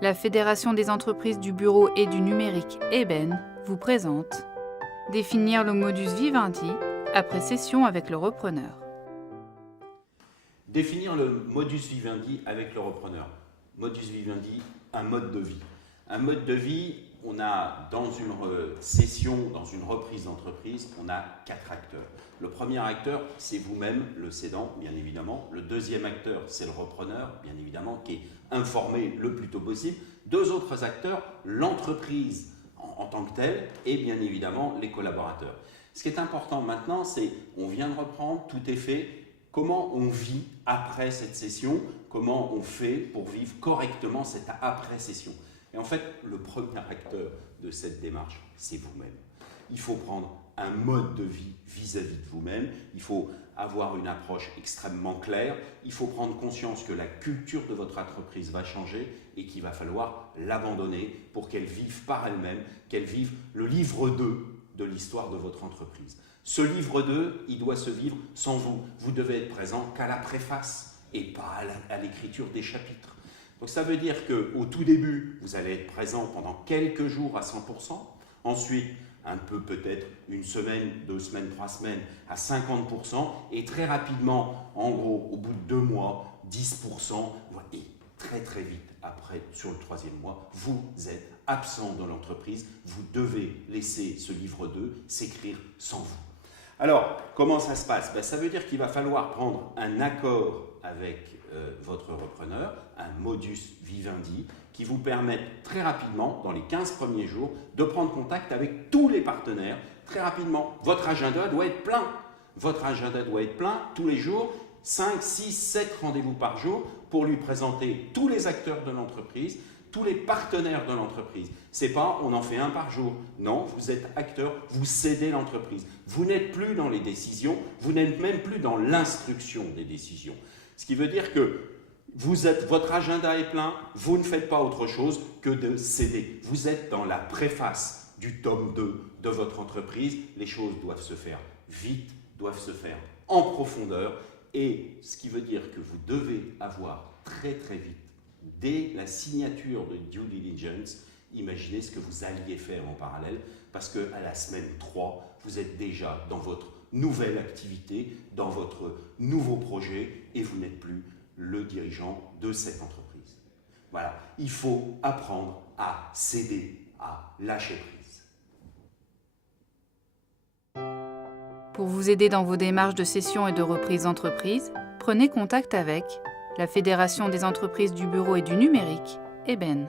La Fédération des entreprises du bureau et du numérique EBEN vous présente Définir le modus vivendi après session avec le repreneur. Définir le modus vivendi avec le repreneur. Modus vivendi, un mode de vie. Un mode de vie, on a dans une session, dans une reprise d'entreprise, on a 4 acteurs. Le premier acteur, c'est vous-même, le cédant, bien évidemment. Le deuxième acteur, c'est le repreneur, bien évidemment, qui est informé le plus tôt possible. 2 autres acteurs, l'entreprise en tant que telle et bien évidemment les collaborateurs. Ce qui est important maintenant, c'est on vient de reprendre, tout est fait. Comment on vit après cette session? Comment on fait pour vivre correctement cette après-session? Et en fait, le premier acteur de cette démarche, c'est vous-même. Il faut prendre un mode de vie vis-à-vis de vous-même. Il faut avoir une approche extrêmement claire. Il faut prendre conscience que la culture de votre entreprise va changer et qu'il va falloir l'abandonner pour qu'elle vive par elle-même, qu'elle vive le livre 2 de l'histoire de votre entreprise. Ce livre 2, il doit se vivre sans vous. Vous devez être présent qu'à la préface et pas à l'écriture des chapitres. Donc ça veut dire qu'au tout début, vous allez être présent pendant quelques jours à 100%. Ensuite, un peu peut-être une semaine, 2 semaines, 3 semaines à 50%. Et très rapidement, en gros, au bout de 2 mois, 10%. Et très très vite, après, sur le 3e mois, vous êtes absent de l'entreprise. Vous devez laisser ce livre 2 s'écrire sans vous. Alors, comment ça se passe? Ça veut dire qu'il va falloir prendre un accord avec votre repreneur, un modus vivendi, qui vous permette très rapidement, dans les 15 premiers jours, de prendre contact avec tous les partenaires. Très rapidement, votre agenda doit être plein. Votre agenda doit être plein tous les jours, 5, 6, 7 rendez-vous par jour pour lui présenter tous les acteurs de l'entreprise, tous les partenaires de l'entreprise. C'est pas on en fait un par jour. Non, vous êtes acteur, vous cédez l'entreprise. Vous n'êtes plus dans les décisions, vous n'êtes même plus dans l'instruction des décisions. Ce qui veut dire que votre agenda est plein, vous ne faites pas autre chose que de céder. Vous êtes dans la préface du tome 2 de votre entreprise. Les choses doivent se faire vite, doivent se faire en profondeur. Et ce qui veut dire que vous devez avoir très très vite, dès la signature de due diligence, imaginez ce que vous alliez faire en parallèle, parce qu'à la semaine 3, vous êtes déjà dans votre nouvelle activité, dans votre nouveau projet, et vous n'êtes plus le dirigeant de cette entreprise. Voilà, il faut apprendre à céder, à lâcher prise. Pour vous aider dans vos démarches de cession et de reprise d'entreprise, prenez contact avec la Fédération des entreprises du bureau et du numérique, EBEN.